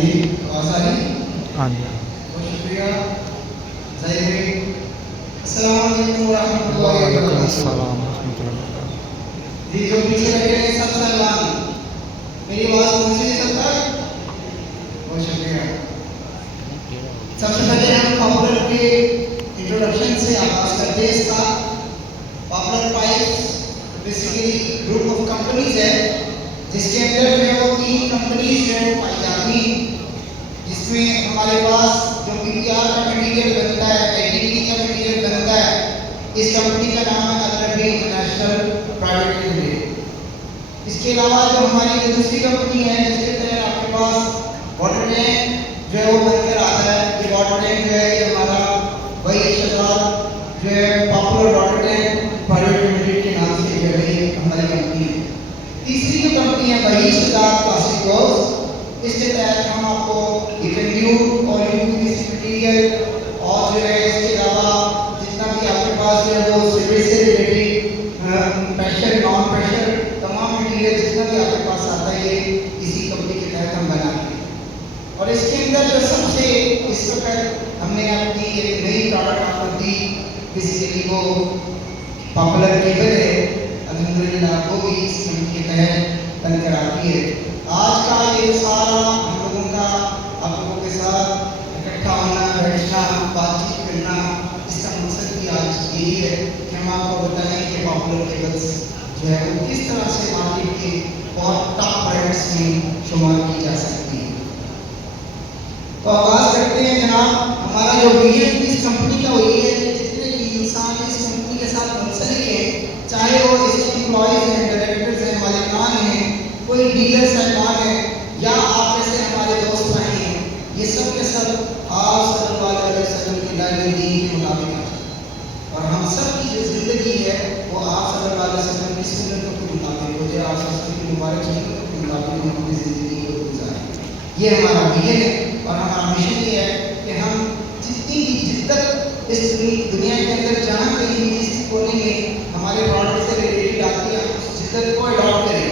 जी आवाज़ आ रही? हाँ जी। बहुत शुक्रिया। अस्सलाम वालेकुम वरहमतुल्लाहि वालेकुम वबरकातुहू। अस्सलाम रहमतुल्लाहि वबरकातुहू। जी जो पीछे बैठे हैं सब सलाम। मेरी आवाज़ पहुँच रही है सब तक? बहुत शुक्रिया। सबसे पहले हम पॉपुलर के इंट्रोडक्शन से आगाज़ करते हैं इसका। Popular pipes basically group of companies है जिसके अंदर जो है वो 3 कंपनीज जो है पाई जाती हैं, जिसमें हमारे पास जो पीपीआर का मटेरियल बनता है, एडीटी का मटेरियल बनता है, इस कंपनी का नाम है अल-रबी इंटरनेशनल प्राइवेट लिमिटेड। इसके अलावा जो हमारी दूसरी कंपनी है जिसके तहत आपके पास वाटर टैंक जो है वो बनकर आता है, ये वाटर टैंक जो है ये हमारा वही इश्तहार जो है popular water tank private limited के नाम से जो है ये हमारी कंपनी है। तीसरी जो कंपनी है वही इश्तहार प्लास्टिक बॉक्स, इसके तहत हम आपको ये कंड्यूट और यूपीवीसी मटेरियल और जो है इसके अलावा जितना भी आपके पास जो है वो सीवरेज से रिलेटेड प्रेशर नॉन प्रेशर तमाम मटेरियल जितना भी आपके पास आता है ये इसी कंपनी के तहत हम बनाते हैं। और इसके अंदर जो सबसे इस वक्त हमने अपनी एक नई प्रोडक्ट आपको दी, बेसिकली वो पॉपुलर केबल है, अल्हम्दुलिल्लाह वो भी इस कंपनी के तहत बनकर आती है। आज का ये सारा हम लोगों का आप लोगों के साथ इकट्ठा होना, बैठना, बातचीत करना, इसका मकसद भी आज यही है कि हम आपको बताएं कि पॉपुलर केबल्स जो है वो किस तरह से मार्केट के बहुत टॉप ब्रांड्स में शुमार की जा सकती है। तो आगाज करते हैं जनाब। हमारा जो विजन इस कंपनी का वही है कि जितने भी इंसान इस कंपनी के साथ मुंसलिक हैं, चाहे वो इसके एम्प्लॉयज हैं, डायरेक्टर्स हैं, मालिकान हैं, कोई डीलर साहबान है या आप जैसे हमारे दोस्त भाई हैं, ये सब के सब आप सल्लल्लाहु अलैहि वसल्लम की लाई दी के मुताबिक हैं और हम सब की जो जिंदगी है वो आप सल्लल्लाहु अलैहि वसल्लम की सुन्नतों के मुताबिक हो जाए, आप सब की मुबारक सुन्नतों के मुताबिक हम अपनी जिंदगी को गुजारें। ये हमारा विजन है और हमारा मिशन ये है कि हम जितनी भी जिद्दत इस दुनिया के अंदर जहाँ कहीं भी जिस कोने में हमारे प्रोडक्ट से रिलेटेड आती है उस जिद्दत को अडॉप्ट करें,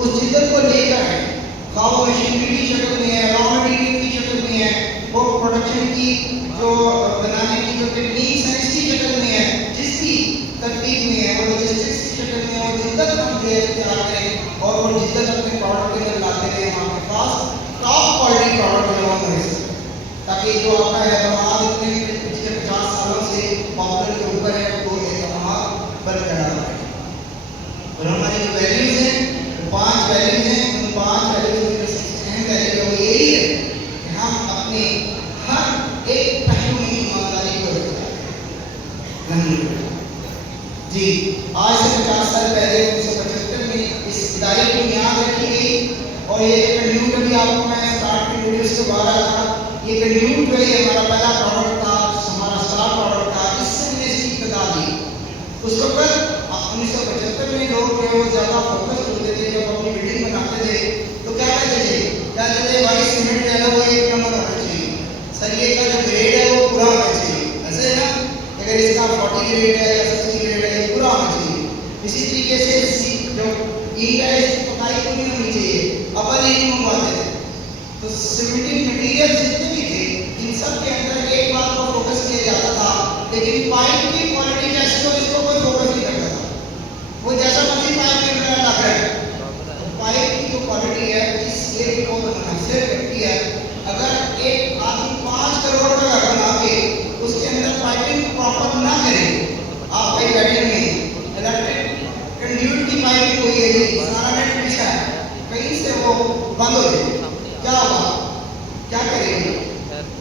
उस जिद्दत को लेकर है, खाओ मशीनरी की शक्ल में है, रॉ मटेरियल की शक्ल में है, वो प्रोडक्शन की जो बनाने की जो टेक्निक्स है इसकी शक्ल में है, जिसकी तरतीब में है, वो लॉजिस्टिक्स की शक्ल में है, वो जिद्दत हम जो है तैयार करें और वो जिद्दत अपने प्रोडक्ट के अंदर लाते रहे हम आपके पास टॉप क्वालिटी प्रोडक्ट जो हम मिल सके, ताकि जो आपका एतमाद इतने पिछले 50 सालों से पॉपुलर के ऊपर है वो एतमाद बरकरार रहे। और हमारी जो वैल्यूज हैं 5 वैल्यूज हैं, उन 5 वैल्यूज में जो सबसे अहम वैल्यू है वो यही है कि हम अपने हर एक पहलू में ईमानदारी को रखते हैं। जी आज से 50 साल पहले 1975 में इस इदारे की बुनियाद रखी गई और ये कंड्यूट अभी आपको मैं स्टार्ट की वीडियो से बाहर आया था, ये कंड्यूट जो है हमारा पहला प्रोडक्ट था, हमारा स्टार प्रोडक्ट था, इससे हमने इसकी इब्तिदा दी। उस वक्त 1975 में लोग जो है वो ज़्यादा फोकस होते थे, जब अपनी बिल्डिंग बनाते थे तो क्या कहते थे भाई सीमेंट जो है वो 1 नंबर होना चाहिए, सरिये का जो ग्रेड है वो पूरा होना चाहिए, ऐसे है ना, अगर इसका 40 ग्रेड है या 60 ग्रेड है ये पूरा होना चाहिए। इसी तरीके से जो ईंट है इसकी पकाई पूरी होनी चाहिए, अपन ये मंगवाते थे। तो सीमेंटिंग मटीरियल जितने भी थे इन सब के अंदर एक बात पर फोकस किया जाता था, लेकिन पाइप की क्वालिटी कैसी हो इसको कोई फोकस नहीं करता था, वो जैसा मर्जी पाइप मिल रहा है लग रहा है। तो पाइप की जो क्वालिटी है इसलिए को मुनहसर करती है। अगर एक आदमी 5 करोड़ का घर बना के उसके अंदर पाइपिंग प्रॉपर ना करे, आप भाई बैठे में इलेक्ट्रिक कंड्यूट की पाइपिंग हुई है जी, सारा नेट बिछा है, कहीं से वो बंद हो जाए क्या होगा, क्या करेंगे,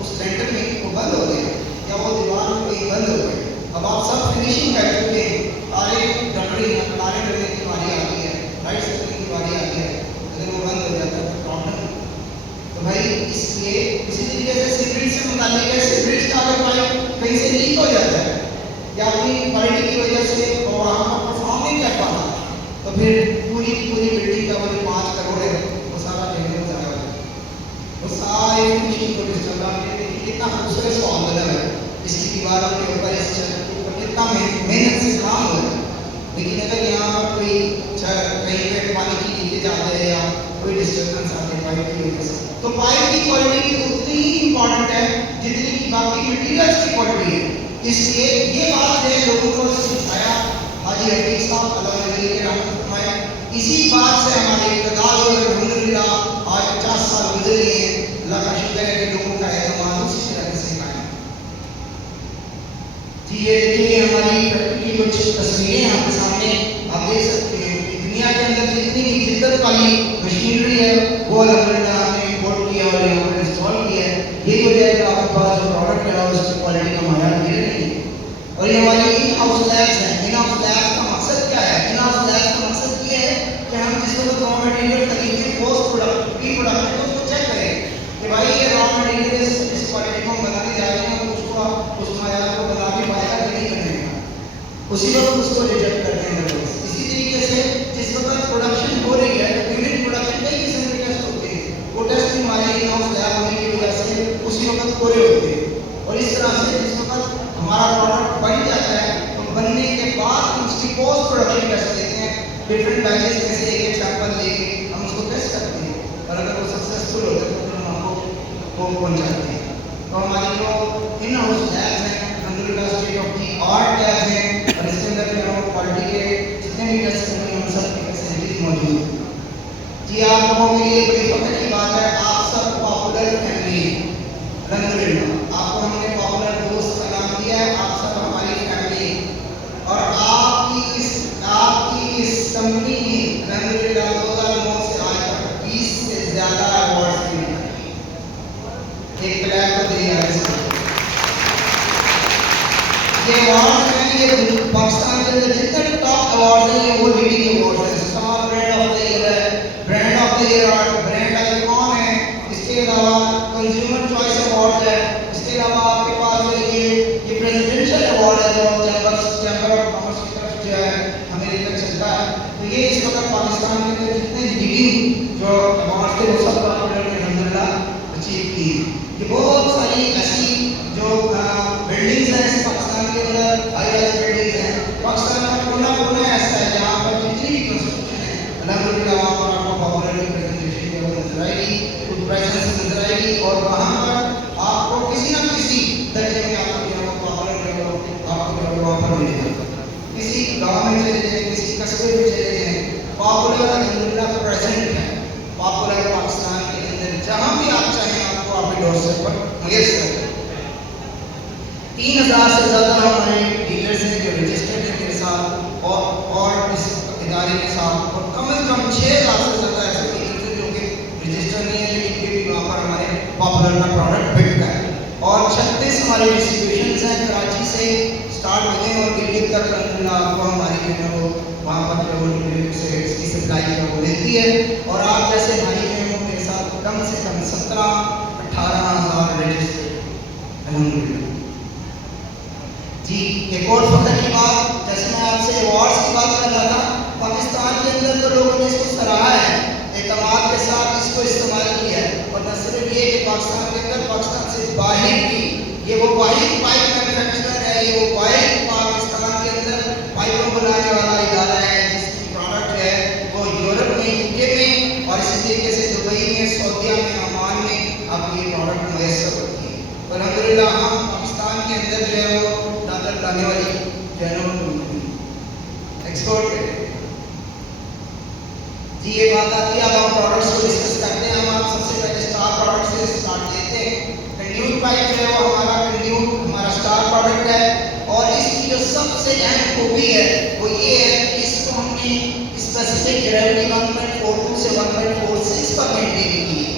उस सेंटर में वो बंद हो गया या वो दीवार में कहीं बंद हो गया। अब आप सब फिनिशिंग कर चुके हैं, तारे डलने की बारी आ गई है, लाइट करने की बारी आ गई है, अगर वो बंद हो जाता है तो प्रॉब्लम। तो भाई इसलिए इसी तरीके से सीवरेज से मुताबिक है, सीवरेज का अगर पाइप कहीं से लीक हो जाता है या अपनी क्वालिटी की वजह से वो वहाँ पर परफॉर्म नहीं कर पाता तो फिर पूरी की पूरी बिल्डिंग का वो जो 5 करोड़ है वो सारा टेबल जाएगा, वो सारी फिनिशिंग को डिस्टर्ब करके कितना खूबसूरत सॉन्ग बना है, इसकी दीवारों के ऊपर इस छत के ऊपर कितना मेहनत से काम हो रहा है। लेकिन अगर यहाँ पर कोई कहीं पे पानी की लीकेज आ जाए या कोई डिस्टर्बेंस आ जाए पाइप की वजह से तो पाइप की क्वालिटी भी उतनी ही इम्पोर्टेंट है जितनी कि बाकी मटेरियल्स की क्वालिटी है। इसलिए ये बात है लोगों को सिखाया हाजी हकीक साहब अल्लाह के रहमत फरमाए। इसी बात से हमारे इब्तिदा हुए अल्हम्दुलिल्लाह आज 50 साल गुजर गए हैं। अल्लाह का शुक्र है कि लोगों का एतमाद उसी तरह से कायम। जी ये देखिए हमारी फैक्ट्री की कुछ तस्वीरें आपके सामने आप देख सकते हैं। दुनिया के अंदर जितनी भी जिद्दत वाली मशीनरी है वो अल्हम्दुलिल्लाह हमने इंपोर्ट किया और यहाँ पर इंस्टॉल किया है। यही वजह है कि आपके पास जो प्रोडक्ट है उसकी क्वालिटी का मायार गिर नहीं है। और ये हमारी इन हाउस लैब्स हैं। इन हाउस लैब्स का मकसद क्या है? इन हाउस लैब्स का मकसद ये है कि हम जिस वक्त रॉ मटेरियल खरीदें पोस्ट प्रोडक्ट प्री प्रोडक्ट को उसको चेक करें कि भाई ये रॉ मटेरियल इस क्वालिटी को हम बनाने जा रहे हैं तो उसको उस मायार को बना भी पाएगा कि नहीं बनेगा, उसी वक्त उसको रिजेक्ट करते हैं। इसी तरीके से जिस वक्त प्रोडक्शन हो रही है यूनिट प्रोडक्शन कई किस्म के टेस्ट होते हैं, वो टेस्ट भी हमारे इन हाउस लैब होने की वजह से उसी वक्त पूरे होते हैं। और इस तरह से जिस वक्त हमारा प्रोडक्ट बन जाता है तो बनने के बाद हम उसकी पोस्ट प्रोडक्शन टेस्ट लेते हैं। डिफरेंट बैचेस में से एक सैंपल लेके हम उसको टेस्ट करते हैं और अगर वो सक्सेसफुल होता है तो फिर हम आपको वो पहुंचाते हैं। तो हमारी जो इन हाउस लैब्स हैं अल्हम्दुलिल्लाह state of the art labs हैं और इसके अंदर जो है क्वालिटी के जितने भी टेस्ट करने हैं उन सब की फैसिलिटीज मौजूद है। जी आप लोगों के लिए बड़ी फख्र की बात है, आप सब पॉपुलर फैमिली हैं अल्हम्दुलिल्लाह। आपको हमने पॉपुलर दोस्त का नाम दिया है, आप सब हमारी फैमिली और आपकी इस कंपनी ने अल्हम्दुलिल्लाह 2009 से आज तक 20 से ज्यादा अवार्ड्स मिले। एक क्लैप कर दिया है ये अवार्ड्स हैं, ये पाकिस्तान के अंदर जितने टॉप अवार्ड्स हैं ये वो लीडिंग अवार्ड्स हैं। Star brand of the year है, brand of the year brand icon है, इसके अलावा कंज्यूमर चॉइस अवार्ड है, इसके अलावा आपके पास जो ये प्रेसिडेंशियल अवार्ड है जो चैम्बर ऑफ कॉमर्स की तरफ जो है हमें लेकर चलता है। तो ये इस वक्त पाकिस्तान के अंदर जितने लीडिंग जो अवार्ड्स थे वो सब आपने अल्हम्दुलिल्लाह अचीव किए। ये बहुत सारी ऐसी जो बिल्डिंग्स हैं इस पाकिस्तान के अंदर, हाई राइज बिल्डिंग्स हैं। पाकिस्तान का कोना कोना ऐसा है जहाँ पर जितनी भी कंस्ट्रक्शन है अल्हम्दुलिल्लाह वहाँ पर आपको पॉपुलर रिप्रेजेंटेशन जो नजर आएगी, खुद प्रेजेंस नजर आएगी और वहाँ पर आपको किसी ना किसी दर्जे में आपको जो है पॉपुलर जो आपको जो वहाँ पर मिलेगा। किसी गाँव में चले जाएं, किसी कस्बे में चले जाएं, पॉपुलर अल्हम्दुलिल्लाह प्रेजेंट है। पॉपुलर पाकिस्तान के अंदर जहाँ भी आप चाहें आपको आपके डोरस्टेप पर मुयस्सर है। 3000 से ज़्यादा हमारे डीलर्स हैं जो रजिस्टर्ड हैं मेरे साथ और इस इदारे के साथ, और कम से कम 6000 से ज़्यादा ऐसे डीलर्स हैं जो कि रजिस्टर नहीं है लेकिन फिर भी वहाँ पर हमारे पॉपुलर का प्रोडक्ट बिकता है। और 36 हमारे डिस्ट्रीब्यूशन हैं कराची से स्टार्ट होते हैं और दिल्ली तक अल्हम्दुलिल्लाह आपको हमारी जो है वो वहाँ पर जो से इसकी सप्लाई जो वो लेती है। और आप जैसे भाई जो हैं वो मेरे साथ कम से कम 17-18 हज़ार रजिस्टर्ड अल्हम्दुलिल्लाह। जी एक और फख्र की बात, जैसे मैं आपसे अवार्ड्स की बात कर रहा था, पाकिस्तान के अंदर तो लोगों ने इसको सराहा है, एतमाद के साथ इसको इस्तेमाल किया है। और न सिर्फ ये कि पाकिस्तान के अंदर, पाकिस्तान से बाहर भी ये वो वाहिद पाइप मैन्युफैक्चरर है, ये वो वाहिद पाकिस्तान के अंदर पाइपों बनाने वाला इदारा है जिसकी प्रोडक्ट है वो यूरोप में, यूके में और इसी तरीके से दुबई में, सऊदीया में, ओमान में आपको ये प्रोडक्ट मुयस्सर होती है। तो अल्हम्दुलिल्लाह हम पाकिस्तान के अंदर जो है वो लाने वाली जो है एक्सपोर्ट करें। जी ये बात आती है, अब हम प्रोडक्ट्स को डिस्कस करते हैं। हम सबसे पहले स्टार प्रोडक्ट से स्टार्ट लेते हैं। कंड्यूट पाइप जो है वो हमारा स्टार प्रोडक्ट है और इसकी जो सबसे अहम खूबी है वो ये है कि इसको हमने स्पेसिफिक ग्रेविटी 1.42 से 1.46 पर मेंटेन की है।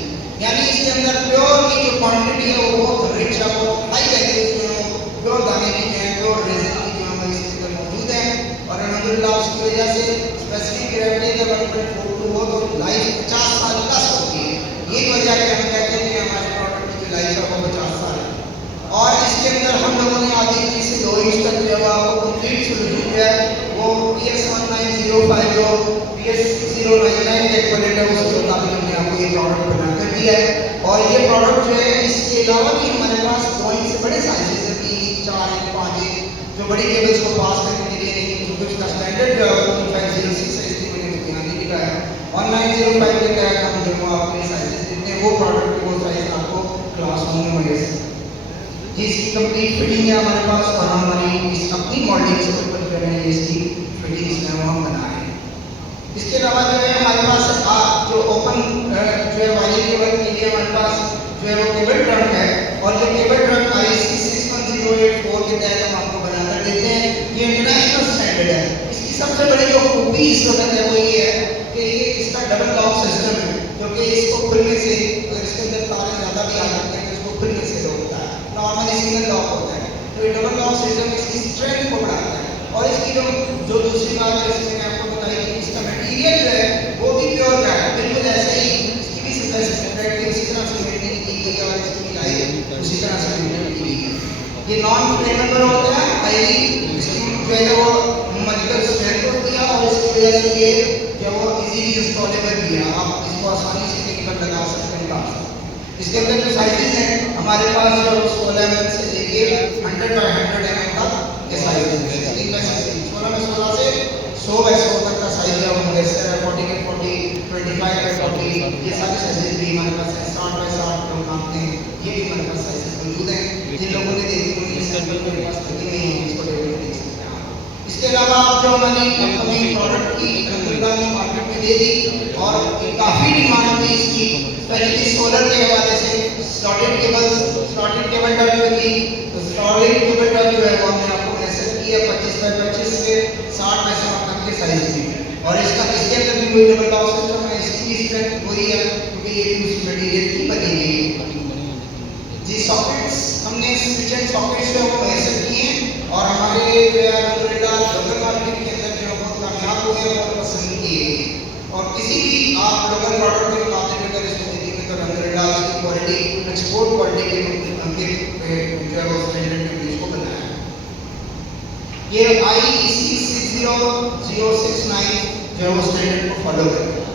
यानी इसके अंदर प्योर की जो क्वांटिटी है वो बहुत रिच है, बहुत हाई वैल्यूज में प्योर दाने की जो है प्योर रेजिन की जो है इसके अंदर मौजूद है। और अल्हम्दुलिल्लाह उसकी वजह से स्पेसिफिक ग्रेविटी अगर 1.42 हो तो लाइफ 50 साल प्लस होती है। यही वजह है कि हम कहते हैं कि हमारे प्रोडक्ट की जो लाइफ है वो 50 साल है। और इसके अंदर हम लोगों ने आधी इंच से 2 इंच तक जो है आपको कंप्लीट सोल्यूशन जो है वो PS1905 जो PS6099 के इक्विवेलेंट है उसके मुताबिक हमने आपको ये प्रोडक्ट बनाकर दिया है। और ये प्रोडक्ट जो है इसके अलावा भी हमारे पास 2 इंच से बड़े साइजेस है, 3 इंच, 4 इंच, 5 इंच जो बड़ी केबल्स को पास करने के लिए, लेकिन कुछ का स्टैंडर्ड जो है 3506 है, इसकी मैंने यहाँ नहीं लिखा है। 1905 के तहत हम जो आपके साइजेस देते हैं वो प्रोडक्ट को साइज में वगैरह ये इसकी कंप्लीट फिटिंग है हमारे पास और हमारी इस अपनी मॉडलिंग से ऊपर कर रहे हैं इसकी फिटिंग इसमें हम बना रहे हैं। इसके अलावा जो है हमारे पास जो ओपन जो है वायरिंग केबल के लिए हमारे पास जो है वो केबल ट्रंक है और जो केबल ट्रंक IEC 61084 के तहत हम आपको बनाकर देते हैं। ये इंटरनेशनल स्टैंडर्ड है। इसकी सबसे बड़ी जो खूबी इस वक्त है वो ये है कि ये इसका डबल लॉक सिस्टम है, क्योंकि इसको खुलने से अगर इसके अंदर तारे ज़्यादा भी आ जाते हैं तो इसको खुलने से रोकता है। नॉर्मली सिंगल लॉक होता है, तो ये डबल लॉक सिस्टम इसकी स्ट्रेंथ को बढ़ाता है। और इसकी जो दूसरी बात है इसमें मैंने आपको बताई कि इसका मटेरियल जो है वो भी प्योर का है, बिल्कुल ऐसे ही इसकी भी स्पेसिफिक उसी तरह से मेंटेन की गई है और इसकी भी लाइफ उसी तरह से मेंटेन की गई है। ये नॉन फ्लेमेबल होता है, हाईली इसकी जो है वो मल्टीपल स्ट्रेंथ होती है और इसकी वजह से ये जो वो इजीली इंस्टॉलेबल भी है। आप इसको आसानी से कहीं पर लगा सकते हैं, लगा सकते हैं। इसके अंदर जो साइजेस हैं हमारे पास जो 16 mm से लेके 100 by 100 mm तक के साइज हैं। 16 by 16 16 में 16 से 100 by 100 तक का साइज है। वो जैसे 40 by 40 25 by 40 ये सारे साइजेस भी हमारे पास हैं। 60 by 60 लोग मांगते हैं, ये भी हमारे पास साइजेस मौजूद हैं। जिन लोगों ने देखी होंगी सैंपल मेरे पास लगी हुई हैं, इसको डेवलप देख सकते हैं आप। इसके अलावा आप जो हमारी अपनी प्रोडक्ट की रंगदानी मार्केट में दे दी और काफ़ी डिमांड थी इसकी, स्पेशली सोलर के हवाले से। स्लॉटेड केबल टच होगी तो स्लॉटेड केबल टच जो है वो हमने आपको मैसेज किया 25 by 25 से 60 by 60 तक के साइज में। और इसके अंदर भी वही डबल लॉक सिस्टम है, इसकी भी स्ट्रेंथ वही है क्योंकि ये भी उसी मटेरियल की बनी गई है। जी सॉकेट्स हमने स्विच एंड सॉकेट्स जो है वो मैसेज किए और हमारे जो है लोकल मार्केट के अंदर जो बहुत कामयाब हुए हैं और पसंद किए। और किसी भी आप लोकल प्रोडक्ट के मुकाबले में अगर इसको देखेंगे तो रंगरेला उसकी क्वालिटी एक्सपोर्ट क्वालिटी के जो है वो स्टैंडर्ड के बीच को बनाया है। ये IEC 60069 जो है वो स्टैंडर्ड को फॉलो करता है।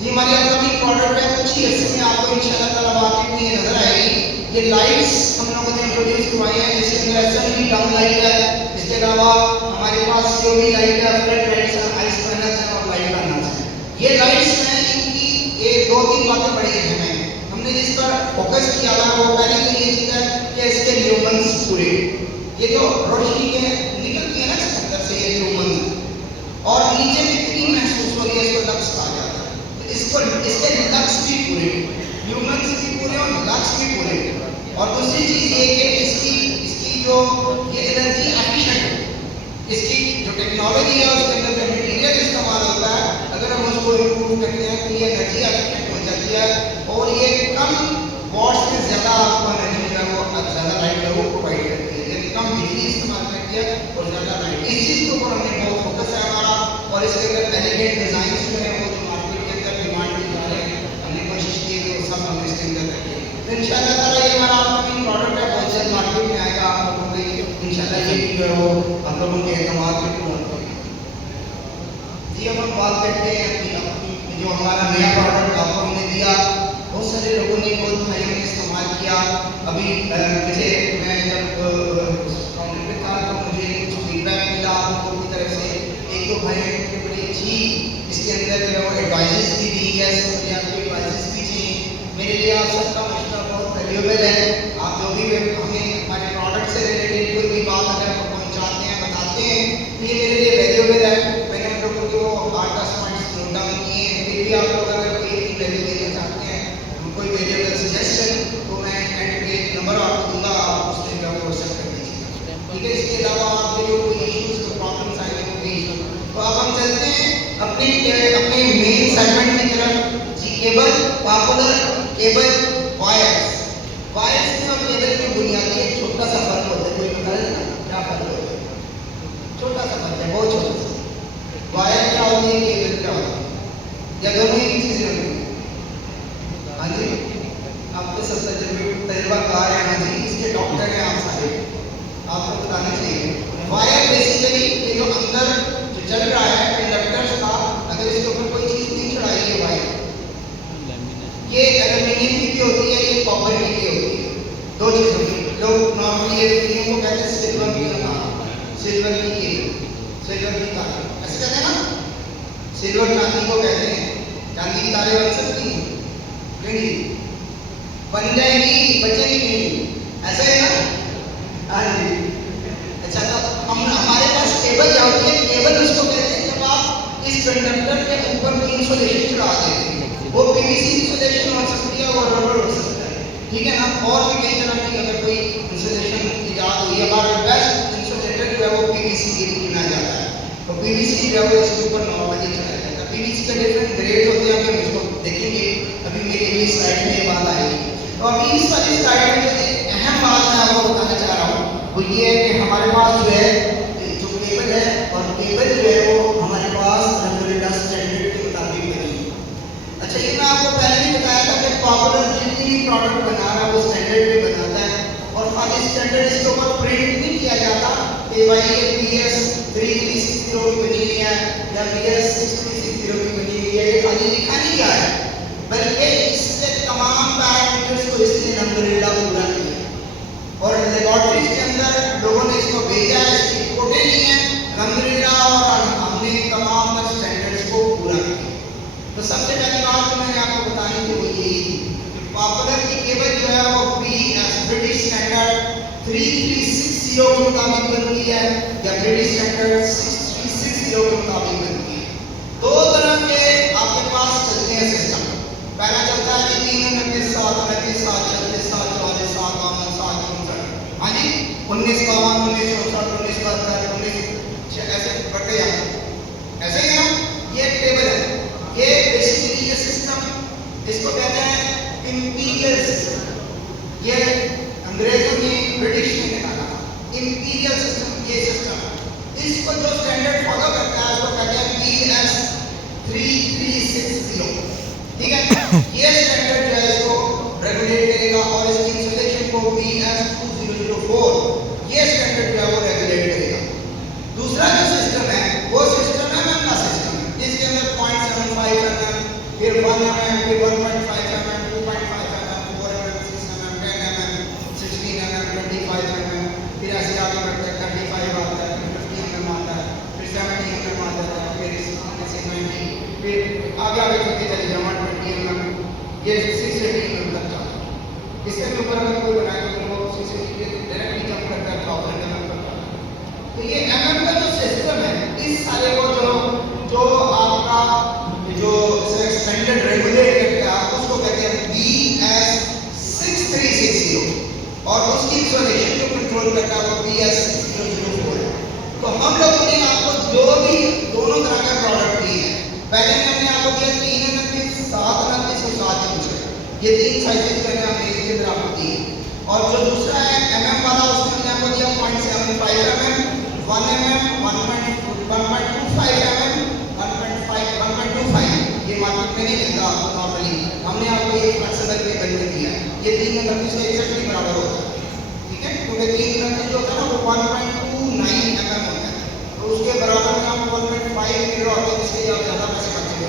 जी हमारी अपकमिंग प्रोडक्ट है, कुछ ही अर्से में आपको इंशाल्लाह ताला मार्केट में ये नजर आएगी। ये लाइट्स हम लोगों ने इंट्रोड्यूस करवाई है जिसके अंदर SMD डाउन लाइट है। इसके अलावा हमारे पास COB लाइट है, फ्लड लाइट्स है, आइस पैनल्स है और लाइट पैनल्स है। ये लाइट्स हैं इनकी ये 2-3 बातें बड़ी अहम हैं। हमने जिस पर फोकस किया था वो पहले तो ये चीज़ है कि इसके ल्यूमेंस पूरे ये जो रोशनी के निकलती है ना इसके अंदर से ये ल्यूमेंस और नीचे में क्रीम महसूस हो रही है, इसको लक्स कहा जाता है। तो इसको इसके लक्स भी पूरे, ल्यूमेंस भी पूरे और लक्स भी पूरे। और दूसरी चीज़ ये कि इसकी जो ये एनर्जी एफिशिएंट है, इसकी जो टेक्नोलॉजी है उसके अंदर जो मटेरियल इस्तेमाल होता है अगर हम उसको इम्प्रूव करते हैं तो ये एनर्जी एफिशिएंट हो जाती है और ये कम वॉट्स से ज़्यादा आपको एनर्जी जो है वो ज़्यादा लाइट है वो प्रोवाइड करती है। यानी कम बिजली इस्तेमाल करती है और ज़्यादा लाइट। इस चीज़ के ऊपर हमने बहुत फोकस है हमारा और इसके अंदर एलिगेंट डिज़ाइन जो है वो जो मार्केट के अंदर डिमांड की जा रहे हैं हमने कोशिश की है कि वो सब हम इसके अंदर रखें। तो इंशाल्लाह ताला ये हमारा अपकमिंग प्रोडक्ट है, बहुत जल्द मार्केट में आएगा। आप लोगों को इंशाल्लाह ये भी जो है वो आप लोगों के एतमाद पे पूरा करेगा। जी अब हम बात करते हैं अपनी जो हमारा नया प्रोडक्ट आपको हमने दिया, बहुत सारे लोगों ने बहुत भाइयों ने इस्तेमाल किया। अभी मुझे मैं जब काउंटर पे था तो मुझे कुछ फीडबैक मिला आप लोगों की तरफ से। एक दो भाइयों ने बड़ी अच्छी इसके अंदर जो है वो एडवाइजेस भी दी है, मुझे आपको एडवाइजेस भी चाहिए। मेरे लिए आप सबका मशवरा बहुत वैल्यूएबल है। आप जो भी हमें हमारे प्रोडक्ट से रिलेटेड कोई भी बात अगर पहुँचाते हैं बताते हैं तो ये मेरे लिए वैल्यूएबल है। मैंने उन लोगों को 8-10 पॉइंट्स नोट डाउन किए हैं। फिर भी आप लोग अगर कोई भी वैल्यू देना चाहते हैं कोई वैल्यूएबल सजेशन तो मैं एंड पे नंबर आपको दूंगा, आप उसमें जो है वो सेट कर दीजिएगा, ठीक है। इसके अलावा आपके जो कोई इश्यूज प्रॉब्लम्स आएंगे वो भी। तो अब हम चलते हैं अपने मेन सेगमेंट की तरफ। जी केबल, पॉपुलर केबल, वायर्स में और केबल में बुनियादी एक छोटा सा फर्क होता है। कोई बता रहे ना क्या फर्क होता है? छोटा सा फर्क है, बहुत छोटा सा। वायर क्या होती है, केबल क्या होती है, या दोनों ही चीजें होती हैं? हाँ जी, आपके सब तजुर्बाकार हैं। हाँ जी, इसके डॉक्टर हैं आप सारे, आपको बताना चाहिए। वायर बेसिकली ये जो अंदर जो चल रहा है कंडक्टर्स का, अगर इसके ऊपर कोई चीज नहीं चढ़ाई है वायर, ये एल्यूमिनियम की भी होती है, ये कॉपर की भी होती है। दो चीजों की लोग नॉर्मली एल्यूमिनियम को कहते हैं सिल्वर की तार, सिल्वर की तार ऐसे कहते हैं ना, सिल्वर चांदी को कहते हैं। चांदी की तारें बन सकती हैं नहीं, बन जाएगी, बचेगी नहीं, ऐसा है ना? हाँ जी। अच्छा, तो हम हमारे पास केबल क्या होती है? केबल उसको कहते हैं जब आप इस कंडक्टर के ऊपर कोई इंसुलेशन चढ़ा देते हैं। वो पीवीसी इंसुलेशन हो सकती है और रबर हो सकता है, ठीक है ना? और भी कई तरह की अगर कोई इंसुलेशन इजाद हुई है, हमारा बेस्ट इंसुलेटर जो है वो पीवीसी की गिना जाता है। तो पीवीसी जो है वो इसके ऊपर नॉर्मली चढ़ाया जाता है। पीवीसी के डिफरेंट ग्रेड होते हैं, अभी हम इसको देखेंगे। अभी मेरी अगली स्लाइड में ये बात आएगी। तो अभी इस वाली स्लाइड में जो एक अहम बात मैं आपको बताना चाह रहा हूँ वो ये है कि हमारे पास जो है जो केबल है, और केबल जो है वो हमारे पास रंगोलीला स्टैंडर्ड के मुताबिक बनी है। अच्छा, ये मैं आपको पहले ही बताया था कि पॉपुलर जितनी भी प्रोडक्ट बना रहा है वो स्टैंडर्ड पे बनाता है, और खाली स्टैंडर्ड इसके ऊपर प्रिंट नहीं किया जाता कि भाई ये BS 3360 की बनी हुई है या BS 6360 की बनी हुई है। ये खाली लिखा नहीं गया है, बल्कि इससे तमाम पैरामीटर्स को इसने रंगोलीला पूरा किया है, और लेबोरेटरीज के अंदर लोगों ने इसको भेजा है, इसकी रिपोर्टें ली हैं रंगोलीला, और हमने तमाम स्टैंडर्ड्स को पूरा किया। तो सबसे पहली बात जो मैंने आपको बतानी थी वो यही थी कि पॉपुलर की केबल जो है वो BS ब्रिटिश स्टैंडर्ड 3360 के मुताबिक बनती है या ब्रिटिश स्टैंडर्ड 6360 के मुताबिक बनती है। दो तरह के आपके पास चलते हैं सिस्टम। पहला चलता है कि 329 7 29 7 36 7 44 7 52 7 64, हाँ जी, 19 52 19 64 19 72 19 ऐसे बढ़ते जाते हैं, ऐसे ही ना। ये टेबल है, ये बेसिकली ये सिस्टम इसको कहते हैं इंपीरियल सिस्टम। ये अंग्रेजों ने, ब्रिटिश ने निकाला इंपीरियल सिस्टम। ये सिस्टम इसको जो स्टैंडर्ड फॉलो करता है उसको कहते हैं BS 3360, ठीक है? ये स्टैंडर्ड जो है इसको रेगुलेट करेगा, और इसकी इंसुलेशन को BS 2004 ये स्टैंडर्ड जो है वो रेगुलेट करेगा। दूसरा जो सिस्टम है वो सिस्टम है MM का सिस्टम है, जिसके अंदर 0.75 mm, फिर 1 mm, फिर 1.5 mm, 2.5 mm, 4 mm, 6 mm, 10 mm, 16 mm, 25 mm, फिर ऐसे आगे बढ़ते हैं 35 आता है, फिर 50 mm आता है, फिर 70 mm आता है, फिर 90, फिर आगे आगे चलते चले जाओ 120 mm, ये 680 mm तक जाता है। इससे भी ऊपर अगर कोई बनाए तो वो 680 के डायरेक्टली जंप करता है 1000 mm तक। तो ये MM का जो सिस्टम है, इस सारे को जो आपका जो स्टैंडर्ड रेगुलेट करता है उसको कहते हैं BS 6360, और उसकी इंसुलेशन जो कंट्रोल करता है वो BS 6004 है। तो हम लोगों ने आपको जो भी दोनों तरह का प्रोडक्ट दिए हैं, पहले में हमने आपको दिया 329 7 29 और 7 64, ये तीन साइजेस मैंने आपको इसके अंदर आपको दिए, और जो दूसरा है MM वाला उसमें हमने आपको दिया 0.75 mm, 1 mm, 1.25 mm, 1.25, ये मार्केट में नहीं मिलता आपको नॉर्मली। हमने आपको ये फ्लेक्सिबल पे बन दिया है, ये 329 से एक्जेक्टली बराबर होता है, ठीक है? क्योंकि 329 जो होता है ना वो 1.29 mm होता है, तो उसके बराबर में आपको 1.5 मिल रहा होता है, जिससे आप ज़्यादा पैसे बचेंगे।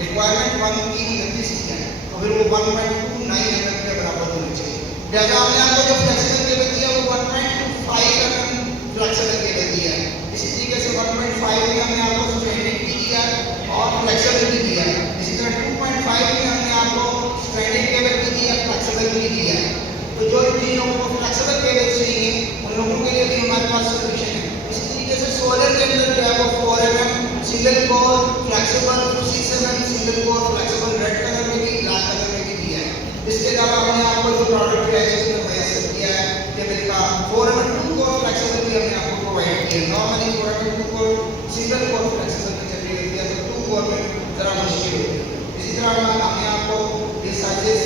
रिक्वायरमेंट 329 की है, तो फिर वो 1.29 mm के बराबर होना चाहिए। जैसा हमने आपको जो फ्लेक्सिबल केबल दिया वो 1.5 mm फ्लेक्सिबल केबल दिया है, इसी तरीके से 1.5 में हमने आपको स्ट्रैंडिंग भी दिया और फ्लेक्सिबल भी दिया है। इसी तरह 2.5 में हमने आपको स्ट्रैंडिंग केबल भी दिया, फ्लेक्सिबल भी दिया है। तो जो जिन लोगों को फ्लेक्सिबल केबल चाहिए उन लोगों के लिए भी हमारे पास सोल्यूशन है। इसी तरीके से सोलर के अंदर जो है वो 4 mm single core flexible, 6 mm single core flexible, red colour में भी ब्लैक कलर में भी दिया है। इसके अलावा हमने आपको जो प्रोडक्ट है इसमें मैसेज किया है केबल का 4 mm 2 कोर फ्लेक्सिबल भी हमने आपको प्रोवाइड किया है। Normally 4 mm 2 core single core flexible में चली रहती है, तो 2 कोर में जरा मुश्किल होती है। इसी तरह हमने आपको ये साइजेस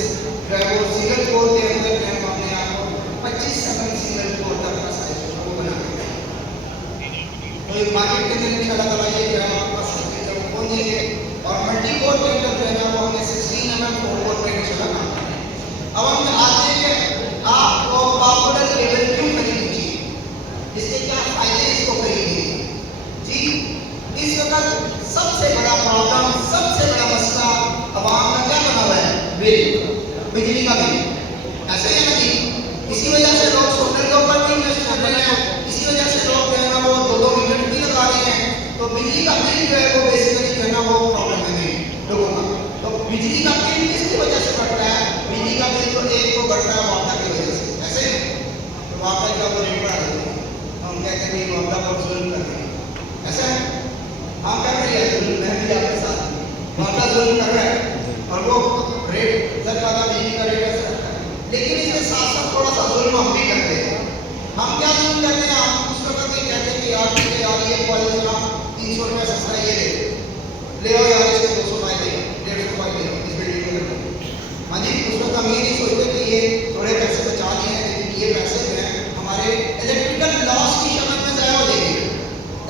जो है वो सिंगल कोर के अंदर जो है हमने आपको 25 mm सिंगल कोर तक का साइज वो बना दिया है। तो ये मार्केट के अंदर इंशाल्लाह ताला ये जो है आपके पास जब पहुंच जाएंगे, और मल्टी कोर के अंदर जो है ना वो हमने 16 mm 4 कोर में इंशाल्लाह काम करेंगे। अब हम आते हैं कि आपको पॉपुलर केबल क्यों खरीदनी चाहिए, इसके क्या फायदे इसको खरीदने जी। इस वक्त सबसे बड़ा प्रॉब्लम, सबसे बड़ा मसला आवाम का क्या बना हुआ है? बिजली का बिल। ऐसे ही है ना जी, इसी वजह से लोग सोलर के ऊपर भी इन्वेस्ट कर रहे हैं, इसी वजह से लोग जो है ना वो 2-2 मीटर भी लगा रहे हैं। तो बिजली का बिल जो है वो बेसिकली जो है ना वो प्रॉब्लम है लोगों का। तो बिजली का बिल किसकी वजह से बढ़ता है? बिजली का बिल तो हम कहते हैं मामला पर जुल्म कर रहे हैं, ऐसा है? हम कर रही है जुल्म, मैं भी आपके साथ मामला जुल्म कर रहा है और वो रेट ज़्यादा बिजली का रेट ऐसा रखता है, लेकिन इसके साथ साथ थोड़ा सा जुल्म हम भी करते हैं। हम क्या जुल्म करते हैं? हम उस वक्त ये कहते हैं कि यार ठीक है यार, ये कॉलेज का 300 रुपये सस्ता है, ये ले आओ यार, इसके 200 रुपये ले, 150 रुपये ले इस बिल्डिंग में। हाँ जी, उस वक्त हम ये नहीं सोचते कि ये थोड़े पैसे बचा लिए हैं, लेकिन ये पैसे जो हैं हमारे इलेक्ट्रिकल लॉस की शक्ल में ज़ाया हो जाएंगे।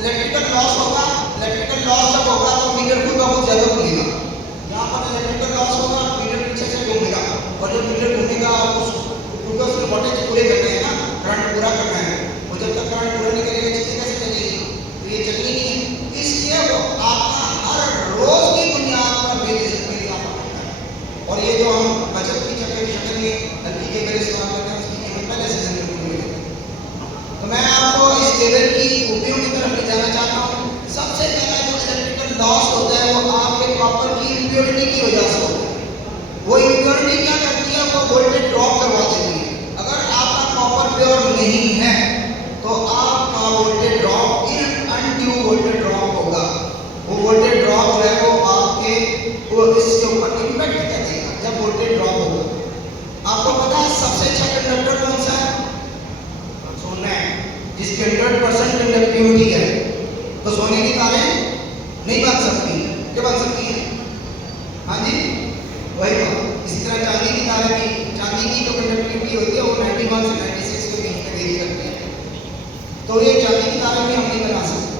इलेक्ट्रिकल लॉस होगा, इलेक्ट्रिकल लॉस जब होगा तो मीटर खुद बहुत ज़्यादा घूमेगा। यहाँ पर इलेक्ट्रिकल लॉस होगा, मीटर पीछे से घूमेगा, और जब मीटर घूमेगा क्योंकि उसके वोल्टेज पूरे करने हैं ना, करंट पूरा करना है, और जब तक करंट पूरा नहीं करेगा चीज़ें कैसे चलेगी? तो ये चलनी नहीं है। इसलिए वो आपका हर रोज़ की बुनियाद पर बिल इजाफा करता है। और ये जो हम बचत की शक्ल में एलपीजी के इस्तेमाल करते हैं, उसकी कीमत पहले से ज़्यादा हो जाती है। तो मैं आपको इस टेबल की खूबियों की तरफ ले जाना चाहता हूँ। सबसे पहला जो इलेक्ट्रिकल लॉस होता है वो आपके कॉपर की इम्प्योरिटी की वजह से होता है। वो इम्प्योरिटी क्या करती है? वो वोल्टेज ड्रॉप करवा देती है। अगर आपका कॉपर प्योर नहीं है तो आपका voltage drop undue voltage drop होगा। वो वोल्टेज ड्रॉप जो है वो आपके इसके ऊपर इम्पैक्ट कर देगा जब वोल्टेज ड्रॉप होगा। आपको पता है सबसे अच्छा कंडक्टर कौन सा है? सोना है, जिसकी 100% कंडक्टिविटी है। तो सोने की तारें नहीं बन सकती, क्या बन सकती हैं? हाँ जी, वही बात। इसी तरह चांदी की तारें भी, चांदी की जो कंडक्टिविटी होती है वो 91 से 96 के बीच में वेरी करती है, तो ये चांदी की तारें भी हम नहीं बना सकते।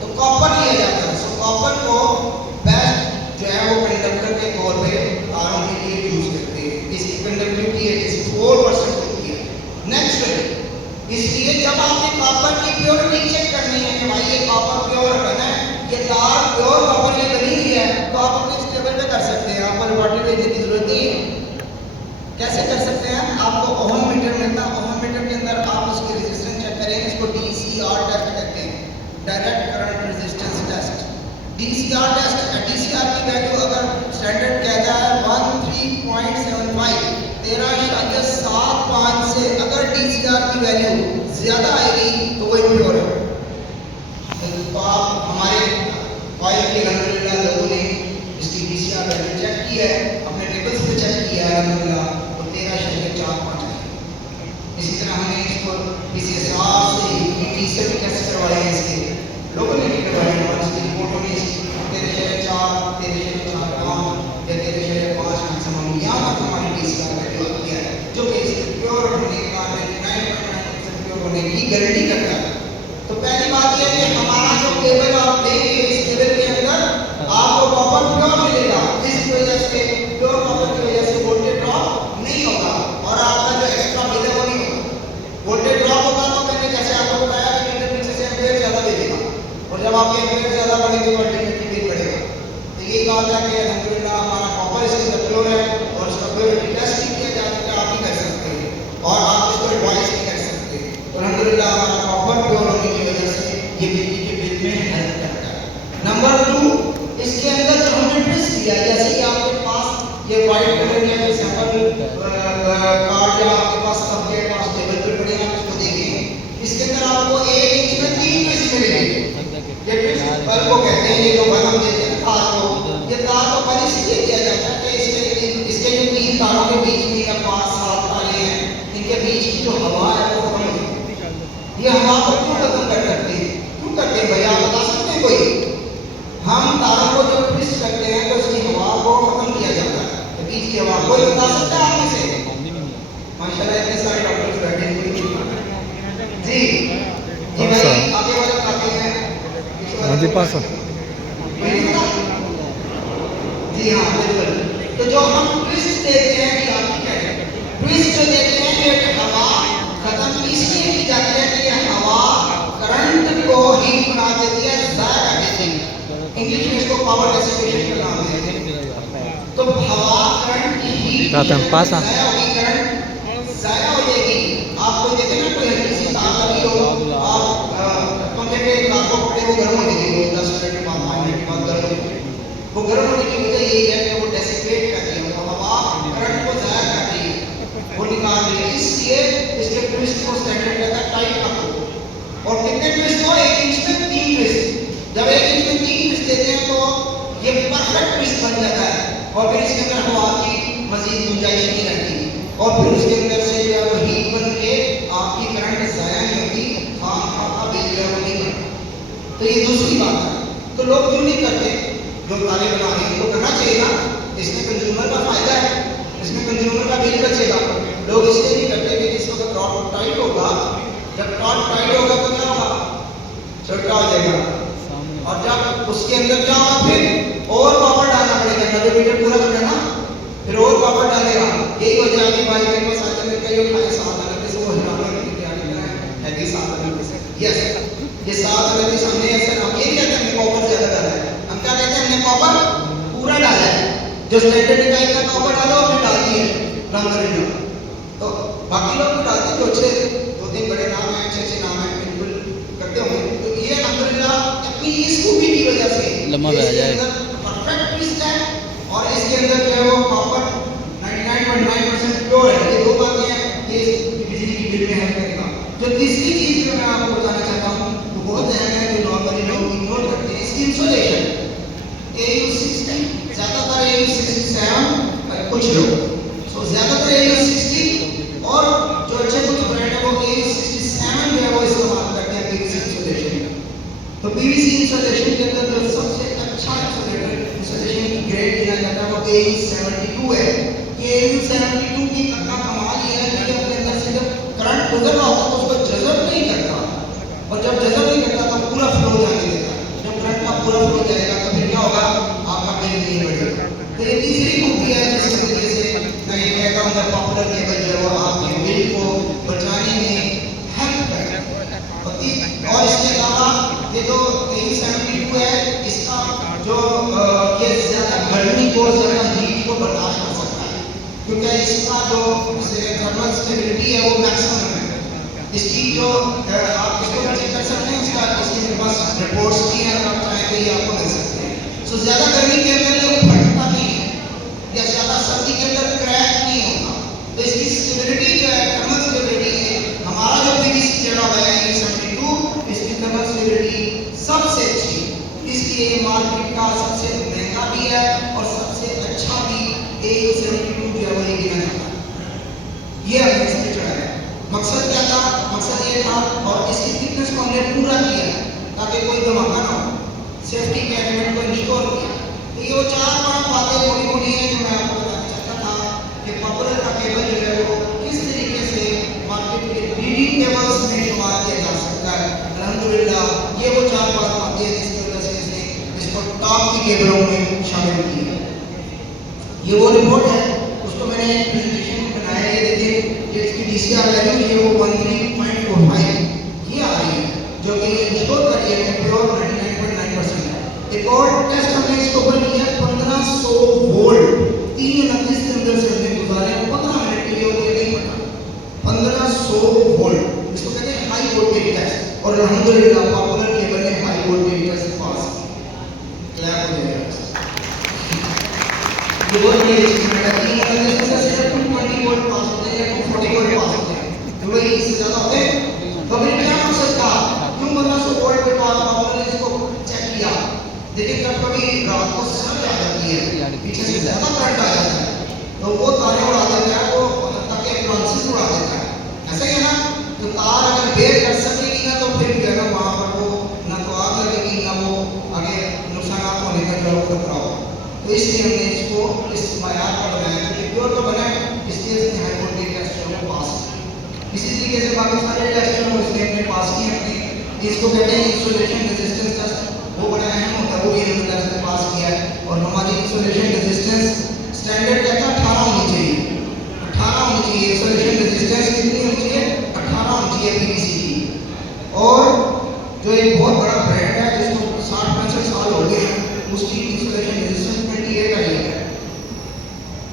तो कॉपर लिया जाता है। सो कॉपर को बेस्ट जो है वो कंडक्टर के तौर पे तारों के लिए यूज करते हैं। इसकी कंडक्टिविटी 84% होती है। नेक्स्ट, इसलिए जब आपने कॉपर की प्योरिटी चेक करनी है कि भाई ये कॉपर प्योर है, ये तार प्योर कॉपर की बनी हुई है, तो आप अपने इस टेबल पे कर सकते हैं। आपको लेबोरेटरी भेजने की जरूरत नहीं है। कैसे कर सकते हैं? आपको ओहम मीटर मिलता है, ओहम मीटर के अंदर आप उसकी रेजिस्टेंस चेक करेंगे, इसको डीसीआर टेस्ट कहते हैं, direct current resistance test. DCR test, DCR की वैल्यू अगर स्टैंडर्ड कहता है 13.75 13.75 से अगर डीसीआर की वैल्यू ज्यादा आएगी तो वो इम्प्योर है। तो आप हमारे ऑयल के अल्हम्दुलिल्लाह लोगों ने इसकी डीसीआर वैल्यू चेक की है, अपने टेबल्स पे चेक किया है, अल्हम्दुलिल्लाह वो 13.45 है। इसी तरह हमने इसको पीसीएसआर से ईटी से भी टेस्ट करवाए हैं, इसके लोगों ने भी करवाए हैं, और इसकी रिपोर्टों में 13.4 13.4 कम या 13.5 मैक्सिमम यहाँ तक हमारी डीसीआर वैल्यू आती है, जो कि इसके प्योर होने का 99.9% प्योर होने की गारंटी करता है। तो पहली बात यह है कि हमारा जो टेबल आप लेंगे, इस टेबल के अंदर आपको कॉपर प्योर मिलेगा, जिस वजह से प्योर कॉपर की वजह से वोल्टेज ड्रॉप नहीं होगा और आपका जो एक्स्ट्रा बिल है वो नहीं होगा। वोल्टेज ड्रॉप होगा तो मैंने जैसे आपको बताया कि मीटर पीछे से एम्पेयर ज़्यादा दे देगा, और जब आपके एम्पेयर ज़्यादा बढ़ेंगे तो अल्टीमेटली बिल बढ़ेगा। तो यही बात है कि अल्हम्दुलिल्लाह हमारा कॉपर इसके अंदर प्योर है और उसका प्योरिटी टेस्ट भी किया जा सकता है, आप भी कर सकते हैं और आप इसको एडवाइस भी कर सकते हैं। तो अल्हम्दुलिल्लाह हमारा कॉपर प्योर होने की वजह से ये बिजली के बिल में हेल्प करता है। नंबर 2, इसके अंदर जो हमने ट्विस्ट दिया, जैसे कि आपके पास ये वाइट कलर का जो सैंपल कार्ड या आपके पास सबके पास टेबल पे पड़े हैं, उसको देखें। इसके अंदर आपको 1 इंच में 3 ट्विस्ट मिलेंगे। ये ट्विस्ट बल्ब को कहते हैं, ये जो बल्ब हम देते हैं तार को, ये तार को बल इसलिए किया जाता है कि इसके जो 3 तारों के बीच में या 5-7 तारे हैं, इनके बीच की जो हवा है वो कम होती है। ये हवा को क्यों खत्म कर सकते हैं? क्यों करते हैं भैया, आप बता सकते हैं कोई? हम तारों को जब ट्विस्ट करते हैं तो उसकी हवा को खत्म किया जाता है, तो बीच की हवा कोई बता सकता है आप में से? माशाल्लाह इतने सारे डॉक्टर्स बैठे हैं जी। जी भाई आगे वाले बताते हैं। हाँ जी पास जी हाँ बिल्कुल। तो जो हम ट्विस्ट देते हैं कि आप क्या कहते हैं, ट्विस्ट जो देते हैं ये हवा खत्म इसलिए की जाती है कि ये हवा करंट को हीट बना देती है, ज़ाया कर देती है। इंग्लिश में इसको पावर डिसिपेशन का नाम देते हैं। तो हवा करंट की हीट ज़ाया होगी, करंट ज़ाया हो जाएगी। आप कोई देखें ना, कोई हल्की सी तार लगी हो, आप पंखे पे तार को पकड़े, वो गर्म हो जाएगी, 10 मिनट के बाद 5 मिनट के बाद गर्म हो जाएगी। वो गर्म होने की वजह यही है कि वो डेसिपेट कर रही है, वो हवा करंट को ज़ाया कर रही है, वो निकाल रही है। इसलिए इसके ट्विस्ट को स्टैंडर्ड कहता है टाइट रखो, और परफेक्ट ट्विस्ट बन जाता है और फिर इसके अंदर हवा की मजीद गुंजाइश नहीं रहती और फिर उसके अंदर से जो है वो हीट बन के आपकी करंट ज़ाया नहीं होती, आपका बिल जो है वो नहीं बनता। तो ये दूसरी बात है। तो लोग क्यों नहीं करते? जो ताले बना रहे हैं उनको करना चाहिए ना, इसमें कंज्यूमर का फायदा है, इसमें कंज्यूमर का बिल बचेगा। लोग इसलिए नहीं करते कि जिस वक्त रॉड टाइट होगा, जब रॉड टाइट होगा तो क्या होगा? छोटा हो जाएगा और जब उसके अंदर क्या होगा फिर और कॉपर डालना पड़ेगा, नब्बे मीटर पूरा करना ना, फिर और कॉपर डालेगा। यही वजह है कि भाई मेरे को साथ में कई लोग खाए साथ अलग से वो हिलाना है क्या करना है कि साथ अलग से यस ये साथ अलग के सामने ऐसे हम ये कहते हैं हमने कॉपर ज्यादा डाला है, हम क्या कहते हैं हमने कॉपर पूरा डाला है। जो स्टैंडर्ड टाइप का कॉपर डालो हमने डाल दिए रंग तो बाकी लोग भी डालते जो अच्छे दो तीन बड़े नाम हैं, अच्छे अच्छे नाम हैं, बिल्कुल करते होंगे। तो ये अल्हम्दुलिल्लाह अपनी इस खूबी की वजह से लम्बा भी आ जाए परफेक्ट ट्विस्ट है और इसके अंदर जो है वो कॉपर 99.9% प्योर है। ये दो बातें हैं ये बिजली की बिल में हेल्प करेगा। जो तीसरी चीज जो मैं आपको बताना चाहता हूँ वो बहुत अहम है, जो नॉर्मली लोग इग्नोर करते हैं, इसकी इंसुलेशन। AU60 ज्यादातर AU67 कुछ लोग ज्यादातर AU60 और जो अच्छे कुछ ब्रांड है वो AU67 जो है वो इस्तेमाल करते हैं PVC इंसुलेशन। तो PVC इंसुलेशन के अंदर जो सबसे अच्छा इंसुलेशन की ग्रेड दिया जाता है वो AU72 है। ये AU72 की अपना कमाल ये है कि अपने अंदर से जब करंट गुजर रहा होता है तो उसको जज़ब नहीं करता और जब जज़ब नहीं करता तो पूरा फ्लो जाने देता है। जब करंट का पूरा फ्लो जाएगा तो फिर क्या होगा? आपका बिल नहीं बढ़ेगा। तो ये तीसरी खूबी है जिसकी वजह से मैं ये कहता हूँ पॉपुलर केबल जो है वो आपके बिल को बचाने में हेल्प करेगा। और इसके अलावा ये जो AU72 है इसका जो ये ज़्यादा गर्मी को ज़्यादा हीट को बर्दाश्त कर सकता है क्योंकि इसका जो थर्मल स्टेबिलिटी है वो मैक्सिमम है। इसकी जो आप इसको चेक कर सकते हैं, इसका इसके मेरे पास रिपोर्ट्स भी हैं, आप चाहें तो ये आपको मिल सकते हैं। सो ज़्यादा गर्मी के अंदर ये फटता नहीं है या ज़्यादा सर्दी के अंदर क्रैक नहीं होता। तो इसकी स्टेबिलिटी जो है थर्मल स्टेबिलिटी है, हमारा जो PVC चढ़ा हुआ है AU72 इसकी थर्मल स्टेबिलिटी सबसे अच्छी, इसलिए मार्केट का सबसे महंगा भी है और सबसे अच्छा भी AU72 जो है वो ये गिना जाता है। ये हमने इसमें चढ़ाया है। मकसद क्या था? मकसद ये था और इसकी थिकनेस को हमने पूरा किया ताकि कोई धमाका ना हो, सेफ्टी के एलिमेंट को इंश्योर किया। तो ये वो 4-5 बातें मोटी मोटी हैं जो मैं आपको बताना चाहता था कि पॉपुलर का केबल जो है वो किस तरीके से मार्केट के लीडिंग केबल्स में शुमार किया जा सकता है। अल्हम्दुलिल्लाह ये वो 4-5 बातें हैं जिसकी वजह से इसने इसको टॉप की केबलों में शामिल किया। ये वो रिपोर्ट है, उसको मैंने एक प्रेजेंटेशन में बनाया। ये देखिए ये इसकी DCR वैल्यू ये वो 13.45 ये आ रही है जो कि इंश्योर कर रही है कि प्योर 99.9% है। एक और टेस्ट हमने इसको ऊपर किया 1500 वोल्ट 329 के अंदर से हमने गुजारे 15 मिनट के लिए और ये नहीं बना 1500 वोल्ट, इसको कहते हैं हाई वोल्टेज टेस्ट। और अल्हम्दुलिल्लाह पॉपुलर केबल ने हाई वोल्टेज टेस्ट पास किया। क्लैप हो जाएगा। ये बहुत बड़ी अचीवमेंट है। 20 वोल्ट पास होते हैं या 40 वोल्ट पास होते हैं, तो वही इससे ज़्यादा होते हैं। तो फिर क्या मकसद था? क्यों 1500 वोल्ट के बाद पॉपुलर ने इसको चेक किया? देखिए जब कभी रात को सर्ज आ जाती है, पीछे से ज़्यादा करंट आ जाता है तो वो तारे उड़ा देता है, वो ताकि फ्रांसिस उड़ा देता है, ऐसा ही है ना। तो तार अगर बेयर कर सकेगी ना तो फिर जो है ना वहाँ पर वो ना तो आग लगेगी ना वो आगे नुकसान होने का जो खतरा हो। तो इसलिए हमने इसको इस मायार का बनाया क्योंकि प्योर तो बना है, इसलिए इसने हाई वोल्टेज टेस्ट को पास किया। इसी तरीके से बाकी सारे टेस्ट को इसने अपने पास किए। अपने इसको कहते हैं इंसुलेशन रेजिस्टेंस टेस्ट, वो बड़ा अहम होता है, वो भी हमने टेस्ट में पास किया है। और हमारी इंसुलेशन रेजिस्टेंस स्टैंडर्ड कहता है 18 होनी चाहिए, 18 होनी चाहिए। इंसुलेशन रेजिस्टेंस कितनी होनी चाहिए? 18 होनी चाहिए PVC की। और जो एक बहुत बड़ा ब्रांड है जिसको 60-65 साल हो गए हैं उसकी इंसुलेशन रेजिस्टेंस 28 आई है।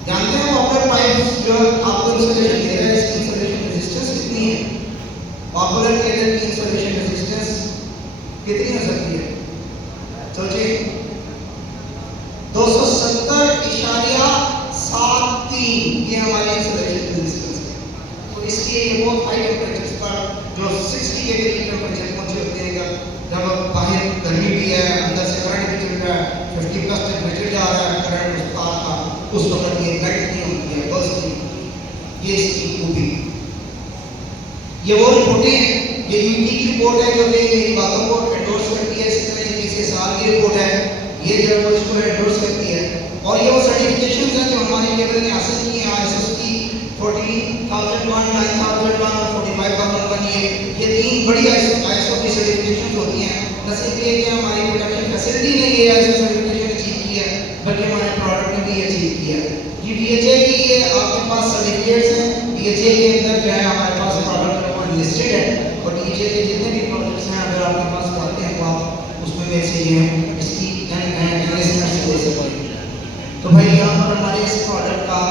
जानते हैं पॉपुलर पाइप्स जो आपको इंसुलेशन दे रहा है इसकी इंसुलेशन रेजिस्टेंस कितनी है? पॉपुलर केबल की इंसुलेशन रेजिस्टेंस कितनी हो सकती है? सोचिए 270.73 ये हमारी इंसुलेशन रेजिस्टेंस है। तो इसलिए ये बहुत हाई टेम्परेचर पर जो 60 के करीब टेम्परेचर पहुंचे होते हैं, जब बाहर गर्मी भी है अंदर से करंट भी चल रहा जो है 50+ टेम्परेचर जा रहा है करंट उस तार का, उस वक्त ये कट नहीं होती है, बस नहीं। ये इसकी खूबी। ये वो रिपोर्टें हैं, ये यूटी की रिपोर्ट है जो कि मेरी बातों को एंडोर्स करती है। इस तरह तीसरे साल की रिपोर्ट है, ये जो है वो इसको एंडोर्स करती है। और ये वो सर्टिफिकेशन है जो हमारे लेवल ने हासिल की है, ISO की 14,001, 9,001 और 45,001। ये तीन बड़ी ISO की सर्टिफिकेशन होती हैं। न सिर्फ ये कि हमारी प्रोडक्शन फैसिलिटी ने ये ISO सर्टिफिकेशन अचीव की है, बल्कि हमारे प्रोडक्ट ने भी अचीव किया है। जी DHA की ये आपके पास सर्टिफिकेट्स हैं, DHA के अंदर जो है हमारे पास प्रोडक्ट लिस्टेड है, और DHA के जितने भी प्रोडक्ट्स हैं अगर आपके पास आते हैं तो आप उसमें में से ये इसकी ले सकते हैं। तो भाई यहाँ पर हमारे इस प्रोडक्ट का